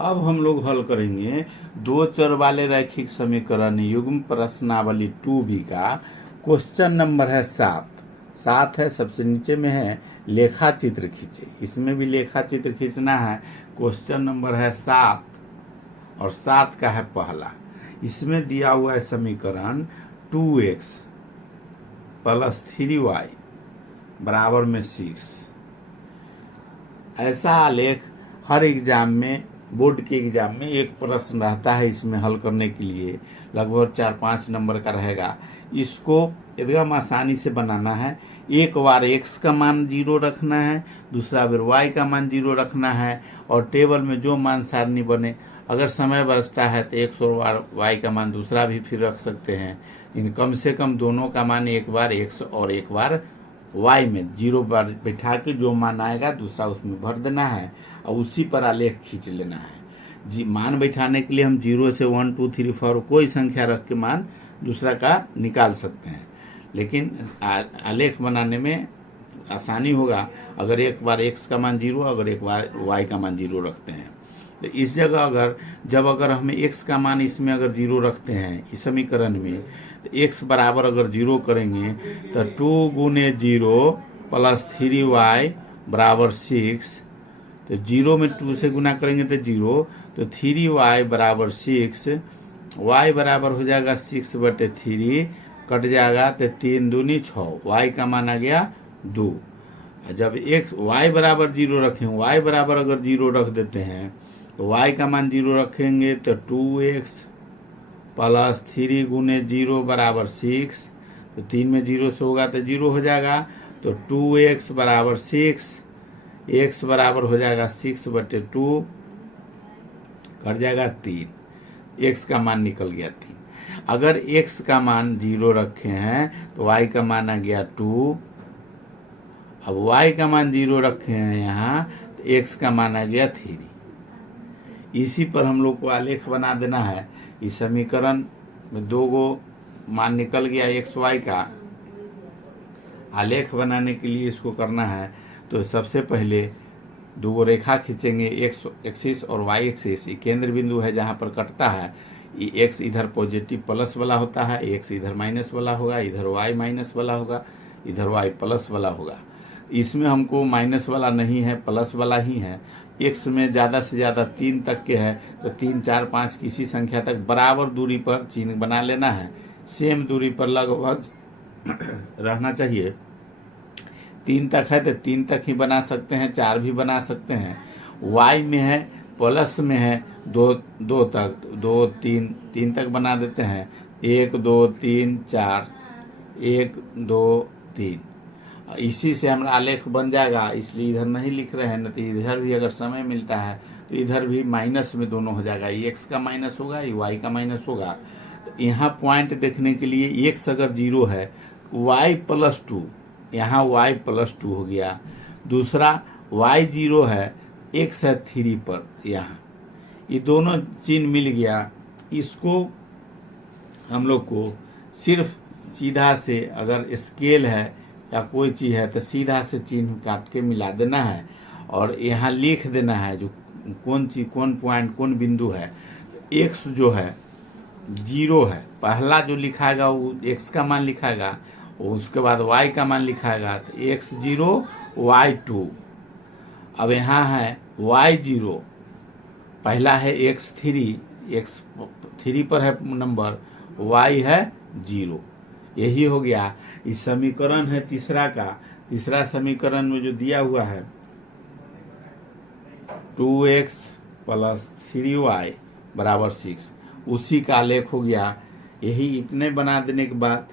अब हम लोग हल करेंगे दो चर वाले रैखिक समीकरण युग्म प्रश्नावली 2b का। क्वेश्चन नंबर है 7 है, सबसे नीचे में है लेखा चित्र खींचे। इसमें भी लेखा चित्र खींचना है। क्वेश्चन नंबर है 7 और 7 का है पहला। इसमें दिया हुआ है समीकरण 2x प्लस 3y बराबर में 6। ऐसा आलेख हर एग्जाम में, बोर्ड के एग्जाम में एक प्रश्न रहता है। इसमें हल करने के लिए लगभग 4-5 नंबर का रहेगा। इसको एकदम आसानी से बनाना है। एक बार x का मान 0 रखना है, दूसरा बार y का मान 0 रखना है और टेबल में जो मान सारणी बने, अगर समय बचता है तो x और y का मान दूसरा भी फिर रख सकते हैं। इन कम से कम दोनों का मान एक बार x और एक बार y में 0 बार बैठा के जो मान आएगा दूसरा उसमें भर देना है और उसी पर आलेख खींच लेना है। जी मान बैठाने के लिए हम 0 से 1 2 3 4 कोई संख्या रख के मान दूसरा का निकाल सकते हैं, लेकिन आलेख बनाने में आसानी होगा अगर एक बार x का मान 0, अगर एक बार y का मान 0 रखते हैं। तो इस जगह अगर हम x का मान इसमें अगर 0 रखते हैं इस समीकरण में, तो x बराबर अगर 0 करेंगे तो 2 गुने 0 प्लस 3y बराबर 6। तो 0 में 2 से गुना करेंगे तो 0, तो 3y बराबर 6। y बराबर हो जाएगा 6/3, कट जाएगा तो 3 दूनी 6, y का मान आ गया 2। जब x y बराबर 0 रखें, y बराबर अगर 0 रख देते हैं तो y का मान 0 रखेंगे तो 2x प्लस 3 गुने 0 बराबर 6। तो 3 में 0 से होगा तो 0 हो जाएगा। तो 2x बराबर 6, x बराबर हो जाएगा 6/2, कट जाएगा 3, x का मान निकल गया 3। अगर x का मान 0 रखे हैं तो y का मान आ गया 2। अब y का मान 0 रखे हैं यहाँ तो x का मान आ गया 3। इसी पर हम लोग को आलेख बना देना है। इस समीकरण में 2 गो मान निकल गया x y का। आलेख बनाने के लिए इसको करना है तो सबसे पहले 2 गो रेखा खींचेंगे, x एक्सिस और y एक्सिस। ये केंद्र बिंदु है जहाँ पर कटता है। ये x इधर पॉजिटिव प्लस वाला होता है, x इधर माइनस वाला होगा, इधर y माइनस वाला होगा, इधर y प्लस वाला होगा। इसमें हमको माइनस वाला नहीं है, प्लस वाला ही है। x में ज़्यादा से ज़्यादा 3 तक के है तो 3 4 5 किसी संख्या तक बराबर दूरी पर चिन्ह बना लेना है। सेम दूरी पर लगभग रहना चाहिए। 3 तक है तो 3 तक ही बना सकते हैं, 4 भी बना सकते हैं। y में है, प्लस में है 2 तक, 2 3 तक बना देते हैं। 1 2 3 4, 1 2 3। इसी से हमारा आलेख बन जाएगा, इसलिए इधर नहीं लिख रहे हैं। न तो इधर भी अगर समय मिलता है तो इधर भी माइनस में दोनों हो जाएगा। ये x का माइनस होगा, ये y का माइनस होगा। तो यहाँ पॉइंट देखने के लिए x अगर 0 है, y प्लस 2, यहाँ y प्लस 2 हो गया। दूसरा y 0 है, x है 3 पर, यहाँ ये दोनों चिन्ह मिल गया। इसको हम लोग को सिर्फ सीधा से, अगर स्केल है या कोई चीज़ है तो सीधा से चिन्ह काट के मिला देना है और यहाँ लिख देना है जो कौन चीज, कौन पॉइंट, कौन बिंदु है। x जो है 0 है, पहला जो लिखाएगा वो x का मान लिखाएगा, उसके बाद y का मान लिखाएगा। तो x 0 y 2। अब यहाँ है y 0, पहला है x 3, x 3 पर है नंबर, y है 0। यही हो गया। इस समीकरण है तीसरा का। तीसरा समीकरण में जो दिया हुआ है 2x प्लस 3y बराबर 6, उसी का आलेख हो गया। यही इतने बना देने के बाद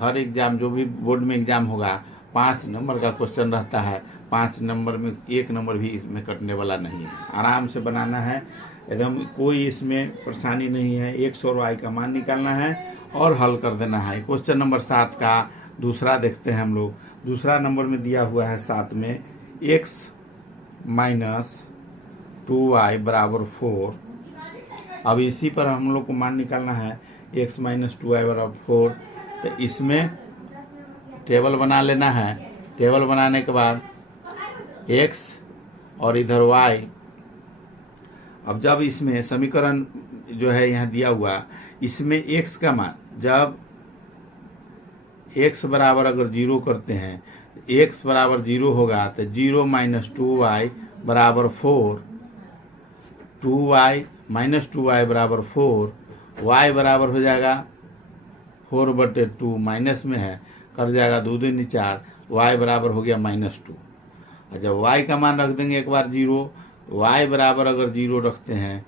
हर एग्जाम, जो भी बोर्ड में एग्जाम होगा, 5 नंबर का क्वेश्चन रहता है। 5 नंबर में 1 नंबर भी इसमें कटने वाला नहीं है। आराम से बनाना है, एकदम कोई इसमें परेशानी नहीं है। x और y का मान निकालना है और हल कर देना है। क्वेश्चन नंबर 7 का दूसरा देखते हैं हम लोग। दूसरा नंबर में दिया हुआ है 7 में x माइनस 2y बराबर 4। अब इसी पर हम लोग को मान निकालना है, x माइनस 2y बराबर 4। तो इसमें टेबल बना लेना है। टेबल बनाने के बाद x और इधर y अब जब इसमें समीकरण जो है यहाँ दिया हुआ, इसमें x का मान जब x बराबर अगर 0 करते हैं, x बराबर 0 होगा तो 0 माइनस 2y बराबर 4, 2y माइनस 2y बराबर 4, y बराबर हो जाएगा 4/2, माइनस में है, कर जाएगा 2 दूनी 4, y बराबर हो गया -2। और जब y का मान रख देंगे एक बार 0, तो y बराबर अगर 0 रखते हैं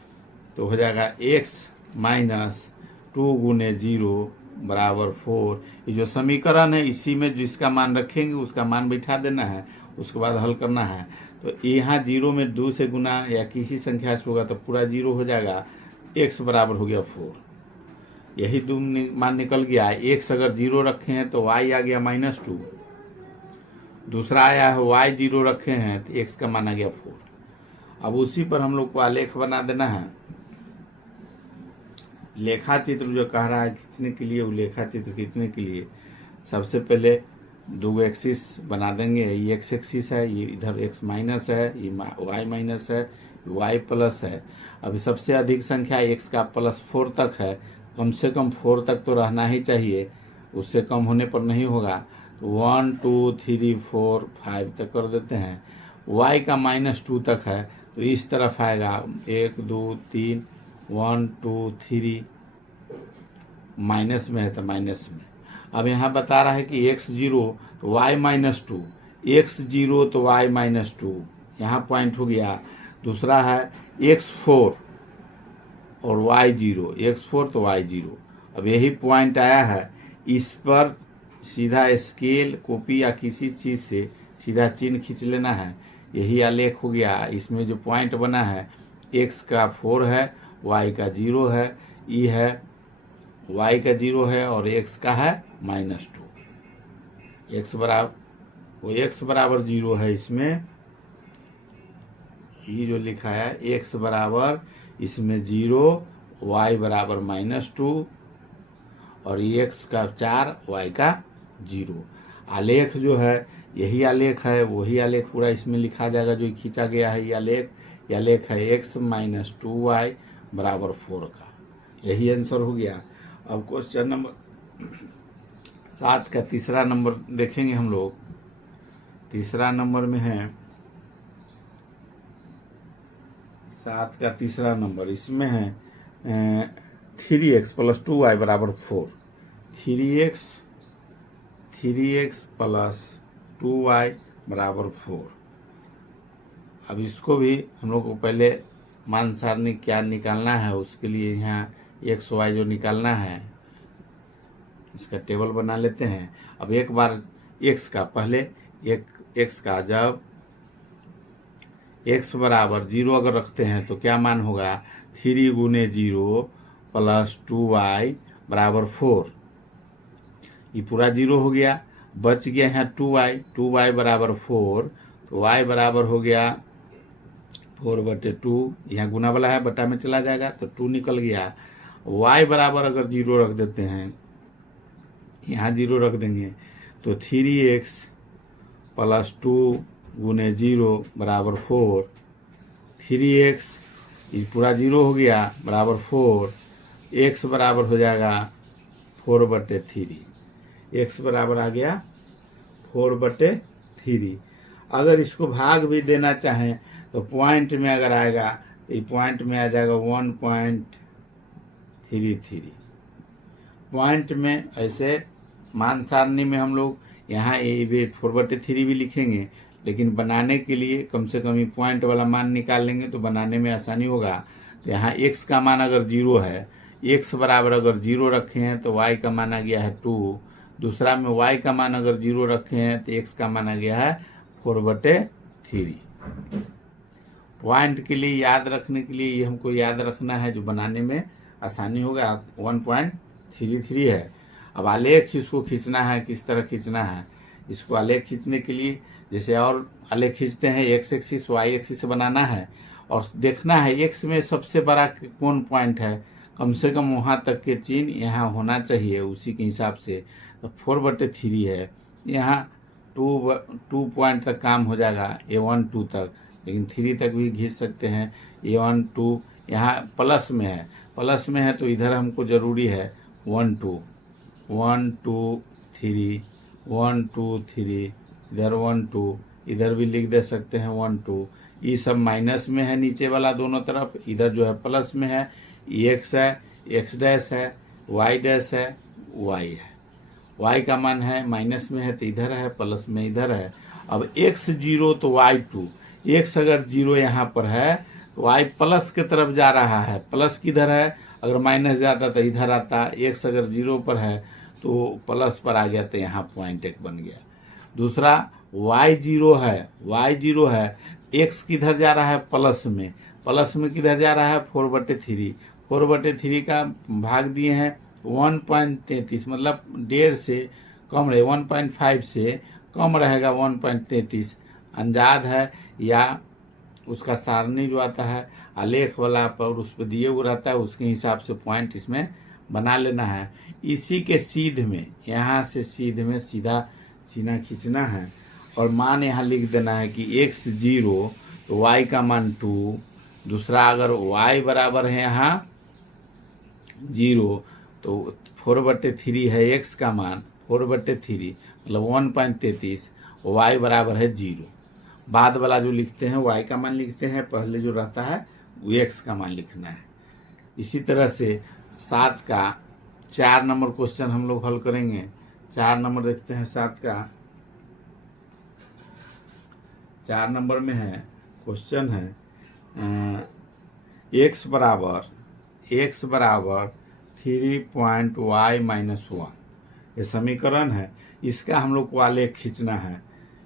तो हो जाएगा x माइनस 2 गुने 0 बराबर 4। ये जो समीकरण है इसी में जिसका मान रखेंगे उसका मान बैठा देना है, उसके बाद हल करना है। तो यहाँ 0 में 2 से गुना या किसी संख्या से होगा तो पूरा 0 हो जाएगा, x बराबर हो गया 4। यही 2 मान निकल गया। x अगर 0 रखे हैं तो y आ गया -2, दूसरा आया है y 0 रखे हैं तो x का मान आ गया 4। अब उसी पर हम लोग को आलेख बना देना है। लेखा चित्र जो कह रहा है खींचने के लिए, वो लेखा चित्र खींचने के लिए सबसे पहले 2 एक्सिस बना देंगे। ये x एक्सिस है, ये इधर x माइनस है, ये y माइनस है, y प्लस है। अभी सबसे अधिक संख्या x का +4 तक है, कम से कम 4 तक तो रहना ही चाहिए, उससे कम होने पर नहीं होगा। 1 2 3 4 5 तक कर देते हैं। y का -2 तक है तो इस तरफ आएगा 1 2 3 1 2 3, माइनस में है तो माइनस में। अब यहाँ बता रहा है कि x 0 तो y -2, x 0 तो y -2, यहाँ पॉइंट हो गया। दूसरा है x 4 और y 0, x 4 तो y 0। अब यही पॉइंट आया है, इस पर सीधा स्केल कॉपी या किसी चीज़ से सीधा चिन्ह खींच लेना है। यही आलेख हो गया। इसमें जो पॉइंट बना है x का 4 है, y का 0 है, e है y का 0 है और x का है -2। x बराबर 0 है, इसमें ये जो लिखा है x बराबर इसमें 0, y बराबर -2 और x का 4, y का 0। आलेख जो है यही आलेख है, वही आलेख पूरा इसमें लिखा जाएगा जो खींचा गया है। ये आलेख है x - 2y बराबर 4 का। यही आंसर हो गया। अब क्वेश्चन नंबर 7 का तीसरा नंबर देखेंगे हम लोग। तीसरा नंबर में है 7 का तीसरा नंबर, इसमें है 3x + 2y बराबर 4। 3x + 2y बराबर 4। अब इसको भी हम लोग को पहले मान सारणी क्या निकालना है, उसके लिए यहाँ x y जो निकालना है इसका टेबल बना लेते हैं। अब एक बार x का पहले x का जब x बराबर 0 अगर रखते हैं तो क्या मान होगा, 3 गुने 0 + 2y बराबर 4। ये पूरा 0 हो गया, बच गया यहाँ 2y बराबर 4, तो y बराबर हो गया 4/2। यहाँ गुना वाला है, बटा में चला जाएगा तो 2 निकल गया। y बराबर अगर 0 रख देते हैं, यहाँ 0 रख देंगे तो 3x + 2 गुने 0 बराबर 4। 3x ये पूरा 0 हो गया बराबर 4, x बराबर हो जाएगा 4/3। x बराबर आ गया 4/3। अगर इसको भाग भी देना चाहें तो पॉइंट में अगर आएगा तो ये पॉइंट में आ जाएगा 1.33। पॉइंट में ऐसे मान सारणी में हम लोग यहाँ ये 4/3 भी लिखेंगे, लेकिन बनाने के लिए कम से कम ये पॉइंट वाला मान निकाल लेंगे तो बनाने में आसानी होगा। तो यहाँ x का मान अगर 0 है, x बराबर अगर 0 रखे हैं तो y का मान आ गया है 2। दूसरा में y का मान अगर 0 रखे हैं तो x का मान आ गया है 4/3। पॉइंट के लिए याद रखने के लिए ये हमको याद रखना है, जो बनाने में आसानी होगा। 1.33 है। अब आलेख इसको खींचना है, किस तरह खींचना है इसको। आलेख खींचने के लिए जैसे और आलेख खींचते हैं, x एक्सिस y एक्सिस बनाना है और देखना है x में सबसे बड़ा कौन पॉइंट है, कम से कम वहाँ तक के चिन्ह यहाँ होना चाहिए, उसी के हिसाब से। तो 4/3 है, यहाँ 2 पॉइंट तक काम हो जाएगा, A1 2 तक, लेकिन 3 तक भी खींच सकते हैं। A1 2 यहाँ प्लस में है, प्लस में है तो इधर हमको ज़रूरी है 1 2 1 2 3 1 2 3, इधर 1 2, इधर भी लिख दे सकते हैं 1 2। ये सब माइनस में है नीचे वाला दोनों तरफ, इधर जो है प्लस में है, एक्स है, एक्स डैश है, वाई डैश है, वाई है। वाई का मान है माइनस में है तो इधर है, प्लस में इधर है। अब एक्स 0 तो वाई 2, एक्स अगर 0 यहाँ पर है तो वाई प्लस की तरफ जा रहा है, प्लस किधर है, अगर माइनस जाता तो इधर आता। एक्स अगर 0 पर है तो प्लस पर आ गया तो यहाँ पॉइंट एक बन गया। दूसरा वाई 0 है, वाई 0 है, एक्स किधर जा रहा है, प्लस में किधर जा रहा है 4/3, 4/3 का भाग दिए हैं 1.33, मतलब 1.5 से कम रहे, 1.5 से कम रहेगा 1.33। अंदाज है या उसका सारणी जो आता है आलेख वाला पर उस पर दिए हुए रहता है, उसके हिसाब से पॉइंट इसमें बना लेना है। इसी के सीध में, यहाँ से सीध में सीधा सीना खींचना है और मान यहाँ लिख देना है कि x 0 तो y का मान 2। दूसरा अगर y बराबर है यहाँ 0 तो 4/3 है x का मान, 4/3 मतलब 1.33, y बराबर है 0। बाद वाला जो लिखते हैं y का मान लिखते हैं, पहले जो रहता है वो x का मान लिखना है। इसी तरह से 7 का 4 नंबर क्वेश्चन हम लोग हल करेंगे। 4 नंबर देखते हैं 7 का। 4 नंबर में है, क्वेश्चन है x बराबर 3.y-1, ये समीकरण है। इसका हम लोग को आलेख खींचना है।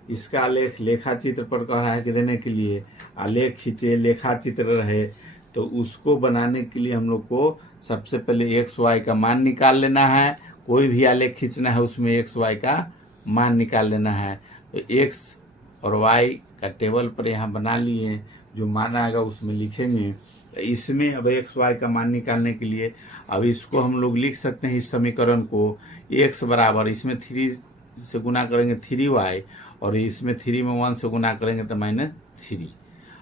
इसका आलेख लेखा चित्र पर कह रहा है कि देने के लिए आलेख खींचे, लेखा चित्र रहे, तो उसको बनाने के लिए हम लोग को सबसे पहले एक्स वाई का मान निकाल लेना है। कोई भी आलेख खींचना है उसमें एक्स वाई का मान निकाल लेना है। तो एक्स और वाई का टेबल पर यहाँ बना लिए, जो मान आएगा उसमें लिखेंगे। तो इसमें अब एक्स वाई का मान निकालने के लिए अब इसको हम लोग लिख सकते हैं, इस समीकरण को एक्स बराबर, इसमें 3 से गुना करेंगे 3y और इसमें 3 में 1 से गुना करेंगे तो -3।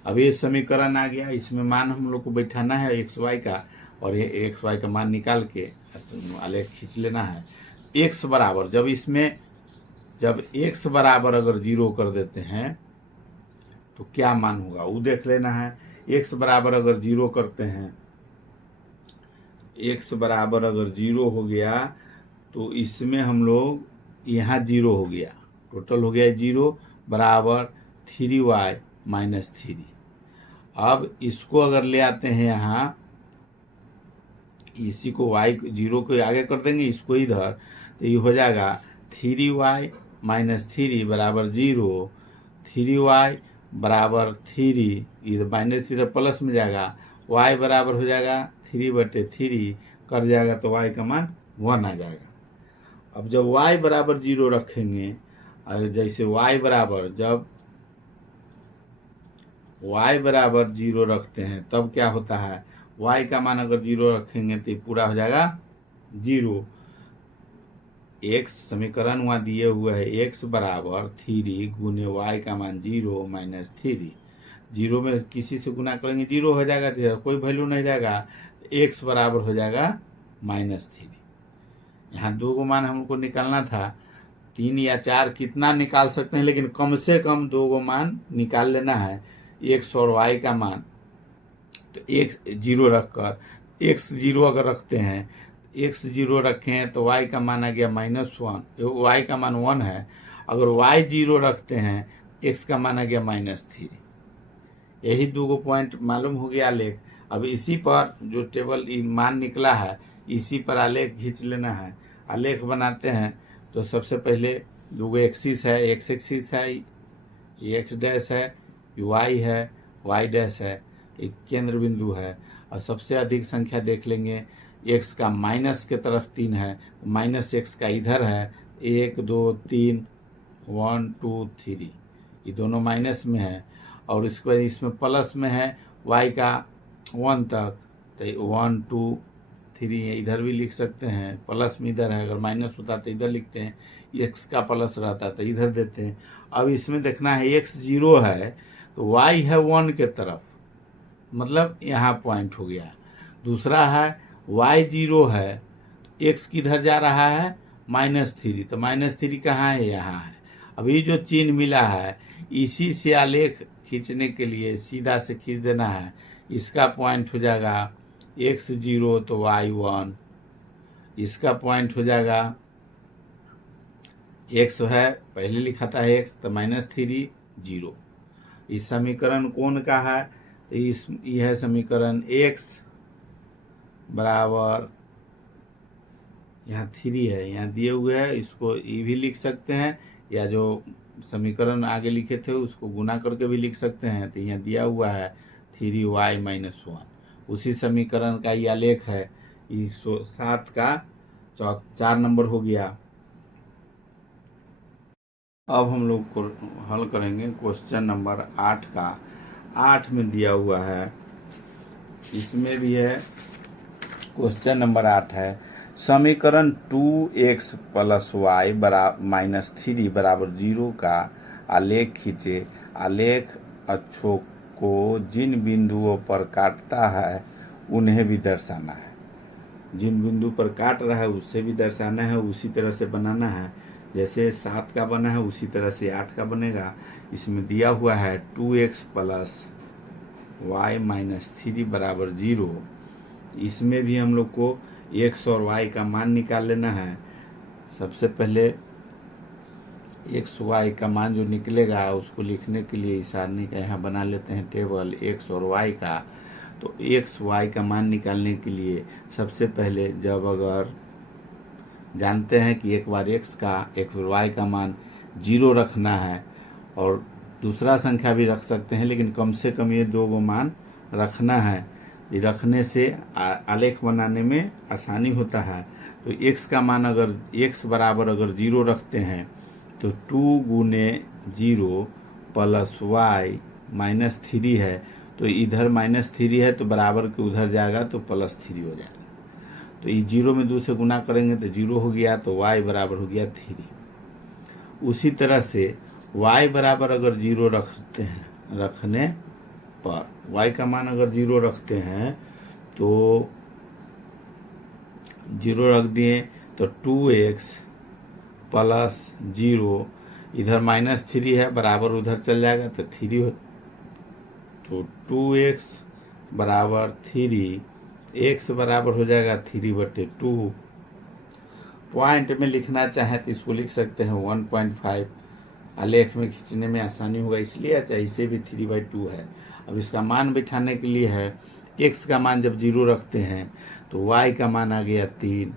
अब ये समीकरण आ गया। इसमें मान हम लोग को बैठाना है एक्स वाई का और ये एक्स वाई का मान निकाल के आलेख खींच लेना है। एक्स बराबर जब एक्स बराबर अगर 0 कर देते हैं तो क्या मान होगा वो देख लेना है। एक्स बराबर अगर 0 करते हैं, एक्स बराबर अगर 0 हो गया तो इसमें हम लोग यहाँ 0 हो गया, टोटल हो गया 0 बराबर 3y - 3। अब इसको अगर ले आते हैं यहाँ, इसी को y 0 को आगे कर देंगे, इसको इधर, तो ये हो जाएगा 3y - 3 बराबर 0, 3y बराबर 3, इधर -3 प्लस में जाएगा, y बराबर हो जाएगा 3/3 कर जाएगा तो y का मान 1 आ जाएगा। अब जब y बराबर 0 रखेंगे, जैसे y बराबर जब y बराबर 0 रखते हैं तब क्या होता है, y का मान अगर 0 रखेंगे तो पूरा हो जाएगा 0। x समीकरण वहाँ दिए हुए है, x बराबर 3 गुने y का मान 0 - 3। 0 में किसी से गुना करेंगे 0 हो जाएगा, कोई वैल्यू नहीं रहेगा, x बराबर हो जाएगा -3। यहाँ 2 मान हमको निकालना था, 3 या 4 कितना निकाल सकते हैं, लेकिन कम से कम 2 मान निकाल लेना है। x और y का मान, तो x 0 रखकर, x 0 अगर रखते हैं, x 0 रखे हैं तो y का मान आ गया -1, y का मान 1 है। अगर y 0 रखते हैं, x का मान आ गया -3। यही 2 पॉइंट मालूम हो गया आलेख। अब इसी पर जो टेबल मान निकला है, इसी पर आलेख खींच लेना है। आलेख बनाते हैं तो सबसे पहले 2 एक्सिस है, एक्स एक्सिस है, ये एक्स डैश है, वाई है, वाई डैश है, एक केंद्र बिंदु है। और सबसे अधिक संख्या देख लेंगे, एक्स का माइनस के तरफ 3 है, -x का इधर है 1 2 3 1 2 3, ये दोनों माइनस में है। और इसके बाद इसमें प्लस में है y का 1 तक, तो 1 2 3 इधर भी लिख सकते हैं, प्लस में इधर है, अगर माइनस होता तो इधर लिखते हैं, x का प्लस रहता तो इधर देते हैं। अब इसमें देखना है x 0 है तो y है 1 के तरफ, मतलब यहाँ पॉइंट हो गया। दूसरा है y0 है, x किधर जा रहा है -3, तो -3 कहाँ है, यहाँ है। अभी जो चिन्ह मिला है इसी से आलेख खींचने के लिए सीधा से खींच देना है। इसका पॉइंट हो जाएगा x0 तो y1, इसका पॉइंट हो जाएगा x है, पहले लिखा था x तो -3 0। इस समीकरण कौन का है, तो यह समीकरण x बराबर यहाँ 3 है, यहाँ दिए हुए है, इसको ये भी लिख सकते हैं, या जो समीकरण आगे लिखे थे उसको गुना करके भी लिख सकते हैं। तो यहाँ दिया हुआ है 3y - 1, उसी समीकरण का यह आलेख है। 7 का 4 नंबर हो गया। अब हम लोग को हल करेंगे क्वेश्चन नंबर 8 का। 8 में दिया हुआ है, इसमें भी है, क्वेश्चन नंबर 8 है, समीकरण 2x + y -3 बराबर 0 का आलेख खींचे। आलेख अक्षों को जिन बिंदुओं पर काटता है उन्हें भी दर्शाना है। जिन बिंदु पर काट रहा है उससे भी दर्शाना है, उसी तरह से बनाना है। जैसे 7 का बना है उसी तरह से 8 का बनेगा। इसमें दिया हुआ है 2x + y -3 बराबर 0। इसमें भी हम लोग को x और y का मान निकाल लेना है। सबसे पहले x y का मान जो निकलेगा उसको लिखने के लिए सारणी का यहाँ बना लेते हैं टेबल x और y का। तो x y का मान निकालने के लिए सबसे पहले जब अगर जानते हैं कि एक बार x का एक y का मान 0 रखना है, और दूसरा संख्या भी रख सकते हैं, लेकिन कम से कम ये 2 मान रखना है। ये रखने से आलेख बनाने में आसानी होता है। तो x का मान अगर x बराबर अगर 0 रखते हैं तो 2 × 0 + y -3 है, तो इधर -3 है तो बराबर के उधर जाएगा तो +3 हो जाएगा। तो ये 0 में 2 से गुना करेंगे तो 0 हो गया, तो y बराबर हो गया 3। उसी तरह से y बराबर अगर 0 रखते हैं, रखने पर y का मान अगर 0 रखते हैं तो 0 रख दिए तो 2x + 0, इधर -3 है बराबर उधर चल जाएगा तो 3 हो, तो 2x बराबर 3, x बराबर हो जाएगा 3/2। पॉइंट में लिखना चाहें तो इसको लिख सकते हैं 1.5। आलेख में खींचने में आसानी होगा इसलिए, इसे भी 3/2 है। अब इसका मान बैठाने के लिए है, x का मान जब 0 रखते हैं तो y का मान आ गया 3।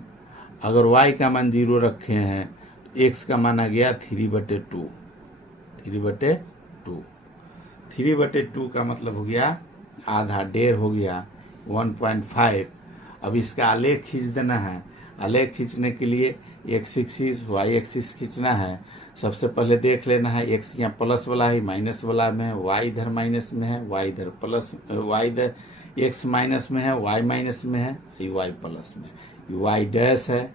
अगर y का मान 0 रखे हैं तो x का मान आ गया 3/2। 3/2 का मतलब हो गया आधा, 1.5 हो गया 1.5। अब इसका आलेख खींच देना है। आलेख खींचने के लिए x एक्सिस y एक्सिस खींचना है। सबसे पहले देख लेना है x यहाँ प्लस वाला है, माइनस वाला में है, y इधर माइनस में है, y इधर प्लस, y इधर x माइनस में है, y माइनस में है, y प्लस में, y डैश है,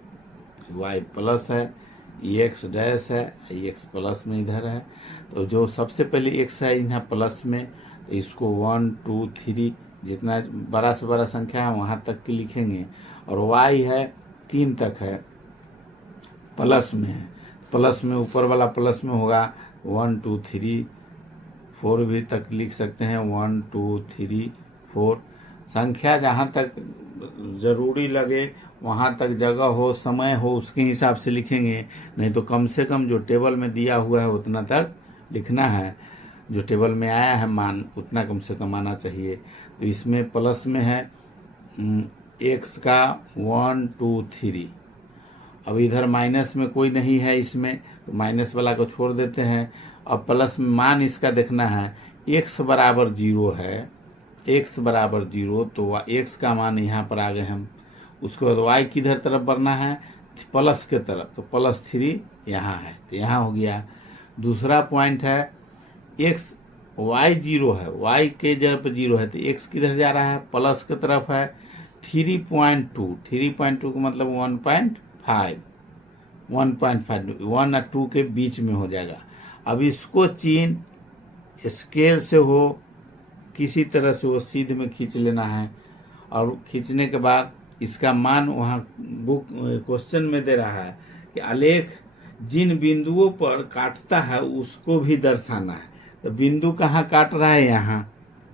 y प्लस है, x डैश है, x प्लस में इधर है। तो जो सबसे पहले x है यहाँ प्लस में, तो इसको 1 2 3 जितना बड़ा से बड़ा संख्या है वहाँ तक की लिखेंगे, और y है 3 तक है, प्लस में है, प्लस में ऊपर वाला प्लस में होगा 1 2 3 4 भी तक लिख सकते हैं, 1 2 3 4। संख्या जहाँ तक ज़रूरी लगे वहाँ तक जगह हो समय हो उसके हिसाब से लिखेंगे, नहीं तो कम से कम जो टेबल में दिया हुआ है उतना तक लिखना है। जो टेबल में आया है मान उतना कम से कम आना चाहिए। तो इसमें प्लस में है x का 1 2 3। अब इधर माइनस में कोई नहीं है इसमें, तो माइनस वाला को छोड़ देते हैं। अब प्लस में मान इसका देखना है, x बराबर 0 है, x बराबर 0 तो x का मान यहाँ पर आ गए हम। उसके बाद y किधर तरफ बढ़ना है, प्लस के तरफ, तो +3 यहाँ है, तो यहाँ हो गया। दूसरा पॉइंट है x y 0 है, y के जगह पर 0 है तो x किधर जा रहा है, प्लस की तरफ है। 3.2 का मतलब 1.5, 1 और 2 के बीच में हो जाएगा। अब इसको चिन्ह स्केल से हो किसी तरह से वो सीध में खींच लेना है, और खींचने के बाद इसका मान वहाँ बुक क्वेश्चन में दे रहा है कि आलेख जिन बिंदुओं पर काटता है उसको भी दर्शाना है। तो बिंदु कहाँ काट रहा है, यहाँ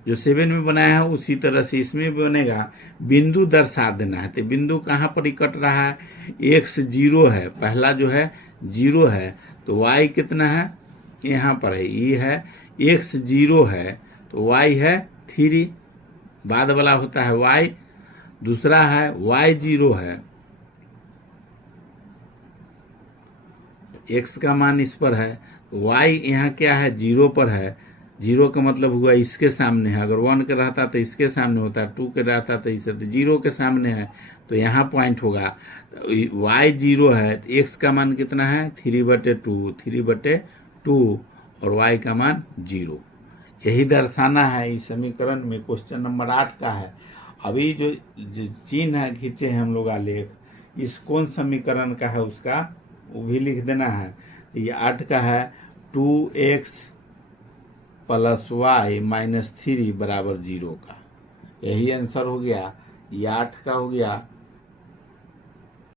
जो 7 में बनाया है उसी तरह से इसमें भी बनेगा, बिंदु दर्शा देना है। तो बिंदु कहाँ पर ही कट रहा है, x 0 है, पहला जो है 0 है, तो y कितना है, यहाँ पर है, ये है x 0 है, तो y है 3, बाद वाला होता है y, दूसरा है y 0 है, x का मान इस पर है, y यहाँ क्या है 0 पर है, 0 का मतलब हुआ इसके सामने है, अगर 1 का रहता तो इसके सामने होता, 2 का रहता तो इसे, तो 0 के सामने है तो यहाँ पॉइंट होगा। तो y 0 है तो x का मान कितना है 3/2, 3/2 और y का मान 0, यही दर्शाना है इस समीकरण में। क्वेश्चन नंबर 8 का है। अभी जो चिन्ह है खींचे हैं हम लोग आलेख, इस कौन समीकरण का है उसका वो भी लिख देना है। ये 8 का है 2x + y - 3 = 0 का, यही आंसर हो गया। ये 8 का हो गया।